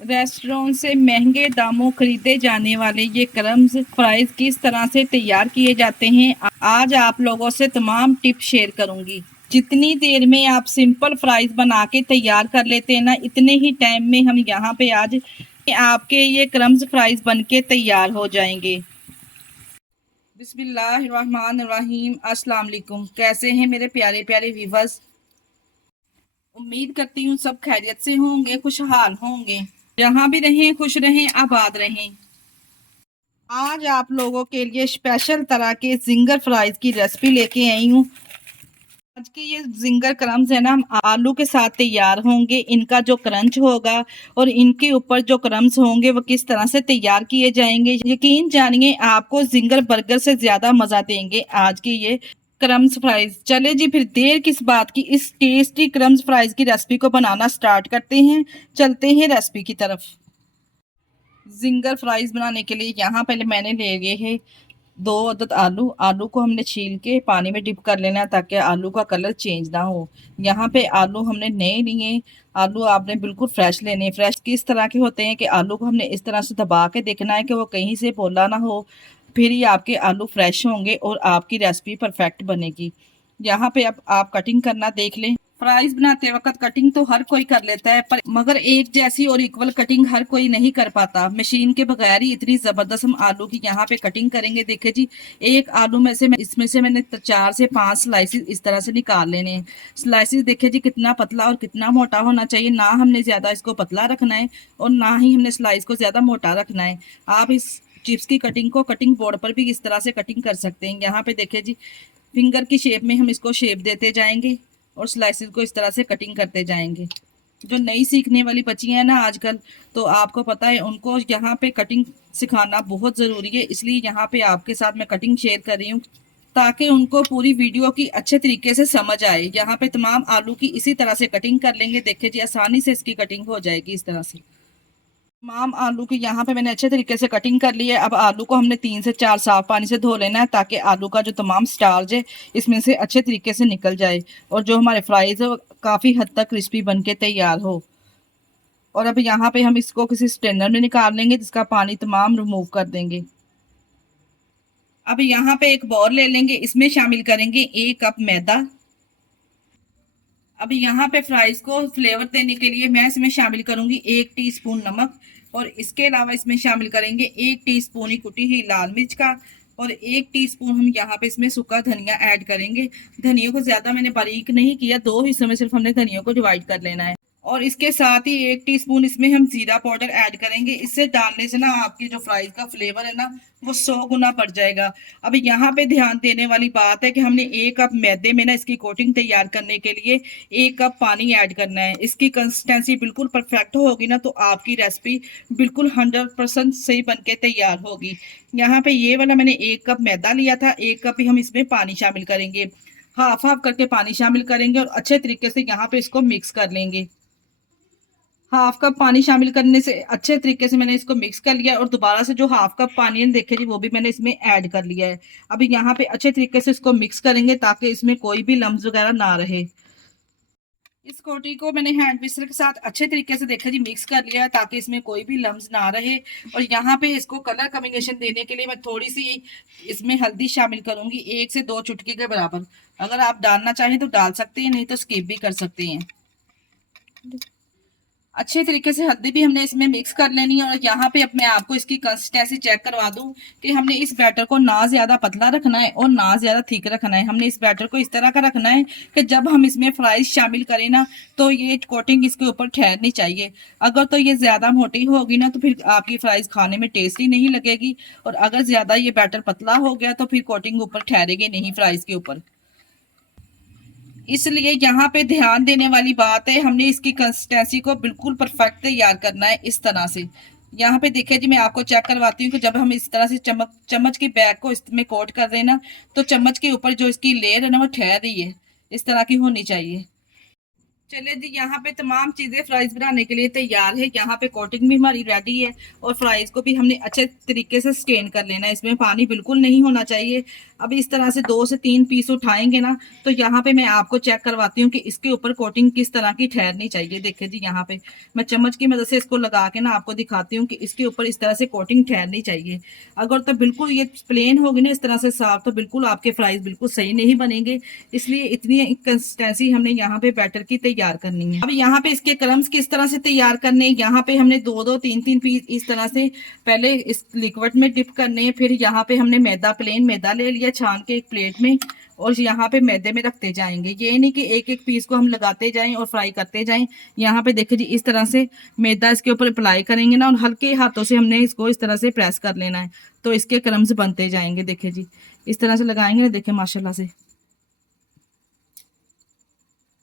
Restaurant से महंगे दामों खरीदे जाने वाले ये क्रम्स फ्राइज किस तरह से तैयार किए जाते हैं, आज आप लोगों से तमाम टिप शेयर करूंगी। जितनी देर में आप सिंपल फ्राइज बना के तैयार कर लेते हैं ना, इतने ही टाइम में हम यहाँ पे आज आपके ये क्रम्स फ्राइज बन के तैयार हो जाएंगे। बिस्मिल्लाहिर्रहमानिर्रहीम। अस्सलाम वालेकुम। कैसे हैं मेरे प्यारे प्यारे व्यूअर्स? उम्मीद करती हूँ सब खैरियत से होंगे, खुशहाल होंगे। जहाँ भी रहें खुश रहें, आबाद रहें। आज आप लोगों के लिए स्पेशल तरह के जिंगर फ्राइज की रेसिपी लेके आई हूँ। आज के ये जिंगर क्रम्स है ना, हम आलू के साथ तैयार होंगे। इनका जो क्रंच होगा और इनके ऊपर जो क्रम्स होंगे वो किस तरह से तैयार किए जाएंगे, यकीन जानिए आपको जिंगर बर्गर से ज्यादा मजा देंगे आज के ये क्रम्स फ्राइज। चले जी फिर देर किस बात की, इस टेस्टी क्रम्स फ्राइज की रेसिपी को बनाना स्टार्ट करते हैं। चलते हैं रेसिपी की तरफ। जिंगर फ्राइज बनाने के लिए यहाँ पहले मैंने ले लिए है 2 अदद आलू। आलू को हमने छील के पानी में डिप कर लेना है ताकि आलू का कलर चेंज ना हो। यहाँ पे आलू हमने नए लिए। आलू आपने बिल्कुल फ्रेश लेने। फ्रेश किस तरह के होते हैं कि आलू को हमने इस तरह से दबा के देखना है कि वो कहीं से पोला ना हो, फिर ही आपके आलू फ्रेश होंगे और आपकी रेसिपी परफेक्ट बनेगी। यहाँ पे अब आप कटिंग करना देख लें। फ्राइज बनाते वक्त कटिंग तो हर कोई कर लेता है, पर मगर एक जैसी और इक्वल कटिंग हर कोई नहीं कर पाता। मशीन के बगैर ही इतनी जबरदस्त हम आलू की यहाँ पे कटिंग करेंगे। देखे जी, एक आलू में से इसमें से मैंने 4 से 5 स्लाइसिस इस तरह से निकाल लेने हैं। स्लाइसिस देखे जी कितना पतला और कितना मोटा होना चाहिए। ना हमने ज्यादा इसको पतला रखना है और ना ही हमने स्लाइस को ज्यादा मोटा रखना है। आप इस चिप्स की कटिंग को कटिंग बोर्ड पर भी इस तरह से कटिंग कर सकते हैं। यहाँ पे देखे जी, फिंगर की शेप में हम इसको शेप देते जाएंगे और स्लाइसेस को इस तरह से कटिंग करते जाएंगे। जो नई सीखने वाली बच्चियां हैं ना आजकल, तो आपको पता है उनको यहाँ पे कटिंग सिखाना बहुत ज़रूरी है। इसलिए यहाँ पे आपके साथ मैं कटिंग शेयर कर रही हूँ ताकि उनको पूरी वीडियो की अच्छे तरीके से समझ आए। यहाँ पे तमाम आलू की इसी तरह से कटिंग कर लेंगे। देखिए जी, आसानी से इसकी कटिंग हो जाएगी इस तरह से। तमाम आलू की यहाँ पे मैंने अच्छे तरीके से कटिंग कर ली है। अब आलू को हमने 3 से 4 साफ पानी से धो लेना है ताकि आलू का जो तमाम स्टार्च है इसमें से अच्छे तरीके से निकल जाए और जो हमारे फ्राइज है वो काफ़ी हद तक क्रिस्पी बन के तैयार हो। और अब यहाँ पे हम इसको किसी स्ट्रेनर में निकाल लेंगे, जिसका पानी तमाम रिमूव कर देंगे। अब यहाँ पे एक बाउल ले लेंगे, इसमें शामिल करेंगे 1 कप मैदा। अब यहाँ पे फ्राइज को फ्लेवर देने के लिए मैं इसमें शामिल करूंगी 1 टीस्पून नमक और इसके अलावा इसमें शामिल करेंगे 1 टीस्पून ही कुटी हुई लाल मिर्च का और 1 टीस्पून हम यहाँ पे इसमें सूखा धनिया ऐड करेंगे। धनिया को ज्यादा मैंने बारीक नहीं किया, 2 हिस्सों में सिर्फ हमने धनिया को डिवाइड कर लेना है। और इसके साथ ही 1 टीस्पून इसमें हम जीरा पाउडर ऐड करेंगे। इससे डालने से ना आपकी जो फ्राइज का फ्लेवर है ना वो 100 गुना बढ़ जाएगा। अब यहाँ पे ध्यान देने वाली बात है कि हमने 1 कप मैदे में ना इसकी कोटिंग तैयार करने के लिए 1 कप पानी ऐड करना है। इसकी कंसिस्टेंसी बिल्कुल परफेक्ट होगी ना तो आपकी रेसिपी बिल्कुल 100% सही बन के तैयार होगी। यहाँ पे ये वाला मैंने 1 कप मैदा लिया था, 1 कप ही हम इसमें पानी शामिल करेंगे। हाफ हाफ करके पानी शामिल करेंगे और अच्छे तरीके से यहाँ पे इसको मिक्स कर लेंगे। हाफ कप पानी शामिल करने से अच्छे तरीके से मैंने इसको मिक्स कर लिया और दोबारा से जो हाफ कप पानी है देखे जी वो भी मैंने इसमें ऐड कर लिया है। अभी यहाँ पे अच्छे तरीके से इसको मिक्स करेंगे ताकि इसमें कोई भी लम्स वगैरह ना रहे। इस कोटी को मैंने हैंड विस्कर के साथ अच्छे तरीके से देखा जी मिक्स कर लिया है ताकि इसमें कोई भी लम्स ना रहे। और यहाँ पे इसको कलर कॉम्बिनेशन देने के लिए मैं थोड़ी सी इसमें हल्दी शामिल करूंगी, 1 से 2 चुटकी के बराबर। अगर आप डालना चाहें तो डाल सकते हैं, नहीं तो स्किप भी कर सकते हैं। अच्छे तरीके से हल्दी भी हमने इसमें मिक्स कर लेनी है। और यहाँ पे अब मैं आपको इसकी कंसिस्टेंसी चेक करवा दूं कि हमने इस बैटर को ना ज्यादा पतला रखना है और ना ज्यादा थिक रखना है। हमने इस बैटर को इस तरह का रखना है कि जब हम इसमें फ्राइज शामिल करें ना तो ये कोटिंग इसके ऊपर ठहरनी चाहिए। अगर तो ये ज्यादा मोटी होगी ना तो फिर आपकी फ्राइज खाने में टेस्टी नहीं लगेगी, और अगर ज्यादा ये बैटर पतला हो गया तो फिर कोटिंग ऊपर ठहरेगी नहीं फ्राइज के ऊपर। इसलिए यहाँ पे ध्यान देने वाली बात है, हमने इसकी कंसिस्टेंसी को बिल्कुल परफेक्ट तैयार करना है इस तरह से। यहाँ पे देखिए जी, मैं आपको चेक करवाती हूँ कि जब हम इस तरह से चम्मच की बैग को इसमें कोट कर रहे हैं ना तो चम्मच के ऊपर जो इसकी लेयर है ना वो ठहर रही है, इस तरह की होनी चाहिए। चलिए जी, यहाँ पे तमाम चीजें फ्राइज बनाने के लिए तैयार है। यहाँ पे कोटिंग भी हमारी रेडी है और फ्राइज को भी हमने अच्छे तरीके से स्टेन कर लेना है। इसमें पानी बिल्कुल नहीं होना चाहिए। अब इस तरह से 2 से 3 पीस उठाएंगे ना, तो यहाँ पे मैं आपको चेक करवाती हूँ कि इसके ऊपर कोटिंग किस तरह की ठहरनी चाहिए। देखिए जी, यहाँ पे मैं चम्मच की मदद से इसको लगा के ना आपको दिखाती हूँ कि इसके ऊपर इस तरह से कोटिंग ठहरनी चाहिए। अगर तो बिल्कुल ये प्लेन होगी ना इस तरह से साफ, तो बिल्कुल आपके फ्राइज बिल्कुल सही नहीं बनेंगे। इसलिए इतनी कंसिस्टेंसी हमने यहाँ पे बैटर की तैयार करनी है। अब यहाँ पे इसके क्रम्स किस तरह से तैयार करने, यहाँ पे हमने 2-2 3-3 पीस इस तरह से पहले इस लिक्विड में डिप करने। फिर यहाँ पे हमने मैदा, प्लेन मैदा ले लिया छान के एक प्लेट में, और यहाँ पे मैदे में रखते जाएंगे। ये नहीं कि एक एक पीस को हम लगाते जाएं और फ्राई करते जाएं। यहाँ पे देखिए जी, इस तरह से मैदा इसके ऊपर अप्लाई करेंगे ना, और हल्के हाथों से हमने इसको इस तरह से प्रेस कर लेना है, तो इसके क्रम्स बनते जाएंगे। देखिए जी, इस तरह से लगाएंगे ना, देखिए माशाल्लाह से।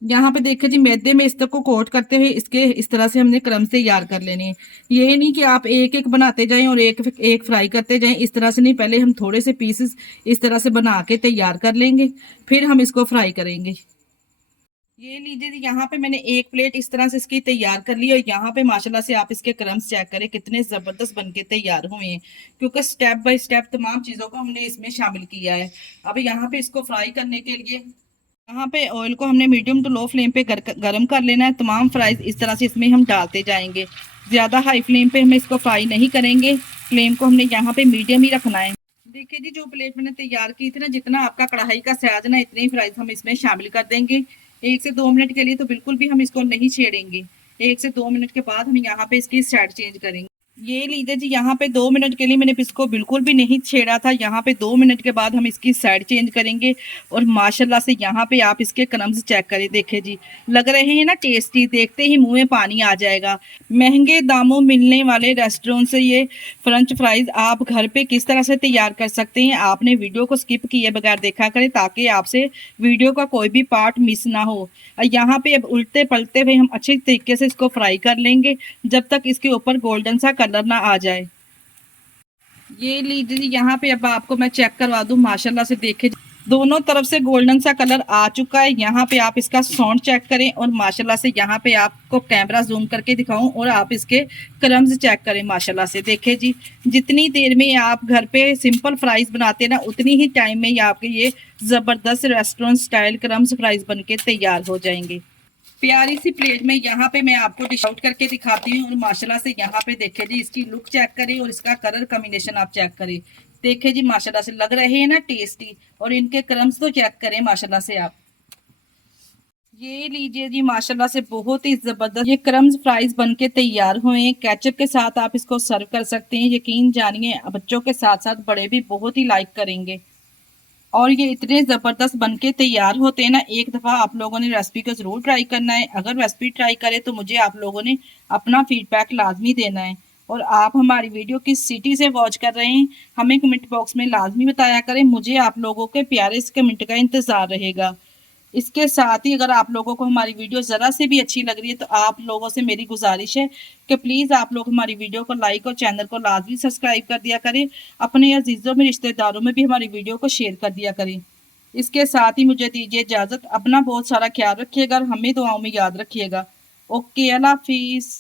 यहाँ पे देखिए जी, मैदे में इस तक को कोट करते हुए इसके इस तरह से हमने क्रम्स तैयार कर लेने हैं। ये नहीं कि आप एक एक बनाते जाएं और एक एक फ्राई करते जाएं, इस तरह से नहीं। पहले हम थोड़े से पीसेस इस तरह से बना के तैयार कर लेंगे, फिर हम इसको फ्राई करेंगे। ये लीजिए जी, यहाँ पे मैंने एक प्लेट इस तरह से इसकी तैयार कर ली, और यहाँ पे माशाल्लाह से आप इसके क्रम्स चेक करें कितने जबरदस्त बनके तैयार हुए हैं, क्योंकि स्टेप बाय स्टेप तमाम चीजों को हमने इसमें शामिल किया है। अब यहाँ पे इसको फ्राई करने के लिए यहाँ पे ऑयल को हमने मीडियम टू लो फ्लेम पे गरम कर लेना है। तमाम फ्राइज इस तरह से इसमें हम डालते जाएंगे। ज्यादा हाई फ्लेम पे हम इसको फ्राई नहीं करेंगे, फ्लेम को हमने यहाँ पे मीडियम ही रखना है। देखिए जी, जो प्लेट मैंने तैयार की थी ना, जितना आपका कढ़ाई का साइज ना, इतने ही फ्राइज हम इसमें शामिल कर देंगे। 1 से 2 मिनट के लिए तो बिल्कुल भी हम इसको नहीं छेड़ेंगे। 1 से 2 मिनट के बाद हम यहाँ पे इसकी साइड चेंज करेंगे। ये लीजिए जी, यहाँ पे 2 मिनट के लिए मैंने इसको बिल्कुल भी नहीं छेड़ा था। यहाँ पे 2 मिनट के बाद हम इसकी साइड चेंज करेंगे, और माशाल्लाह से यहाँ पे आप इसके क्रम्स चेक करें। देखे जी, लग रहे हैं ना टेस्टी, देखते ही मुंह में पानी आ जाएगा। महंगे दामों मिलने वाले रेस्टोरेंट से ये फ्रेंच फ्राइज आप घर पे किस तरह से तैयार कर सकते हैं, आपने वीडियो को स्किप किए बगैर देखा करें, ताकि आपसे वीडियो का कोई भी पार्ट मिस ना हो। यहाँ पे अब उल्टे पलटे हुए हम अच्छे तरीके से इसको फ्राई कर लेंगे, जब तक इसके ऊपर गोल्डन सा कलर ना आ जाए। ये लीजिए, यहाँ पे अब आपको मैं चेक करवा दूं, माशाल्लाह से देखे दोनों तरफ से गोल्डन सा कलर आ चुका है। यहाँ पे आप इसका साउंड चेक करें, और माशाल्लाह से यहाँ पे आपको कैमरा जूम करके दिखाऊं, और आप इसके क्रम्स चेक करें। माशाल्लाह से देखे जी, जितनी देर में आप घर पे सिंपल फ्राइज बनाते हैं ना, उतनी ही टाइम में आपके ये जबरदस्त रेस्टोरेंट स्टाइल क्रम्स फ्राइज बनके तैयार हो जाएंगे। प्यारी सी प्लेट में यहाँ पे मैं आपको डिश आउट करके दिखाती हूँ, और माशाल्लाह से यहाँ पे देखे जी, इसकी लुक चेक करें और इसका कलर कॉम्बिनेशन आप चेक करें। देखे जी, माशाल्लाह से लग रहे हैं ना टेस्टी, और इनके क्रम्स तो चेक करें माशाल्लाह से आप। ये लीजिए जी, माशाल्लाह से बहुत ही जबरदस्त ये क्रम्स फ्राइज बनके तैयार हुए हैं। केचप के साथ आप इसको सर्व कर सकते हैं। यकीन जानिए, बच्चों के साथ साथ बड़े भी बहुत ही लाइक करेंगे, और ये इतने ज़बरदस्त बनके तैयार होते हैं ना। एक दफ़ा आप लोगों ने रेसिपी को ज़रूर ट्राई करना है। अगर रेसिपी ट्राई करें तो मुझे आप लोगों ने अपना फीडबैक लाजमी देना है, और आप हमारी वीडियो किस सिटी से वॉच कर रहे हैं हमें कमेंट बॉक्स में लाजमी बताया करें। मुझे आप लोगों के प्यारे से कमेंट का इंतज़ार रहेगा। इसके साथ ही अगर आप लोगों को हमारी वीडियो ज़रा से भी अच्छी लग रही है, तो आप लोगों से मेरी गुजारिश है कि प्लीज़ आप लोग हमारी वीडियो को लाइक और चैनल को लाजमी सब्सक्राइब कर दिया करें। अपने अजीज़ों में, रिश्तेदारों में भी हमारी वीडियो को शेयर कर दिया करें। इसके साथ ही मुझे दीजिए इजाज़त। अपना बहुत सारा ख्याल रखिएगा और हमें दुआओं में याद रखिएगा। ओके, अल्लाह हाफिज़।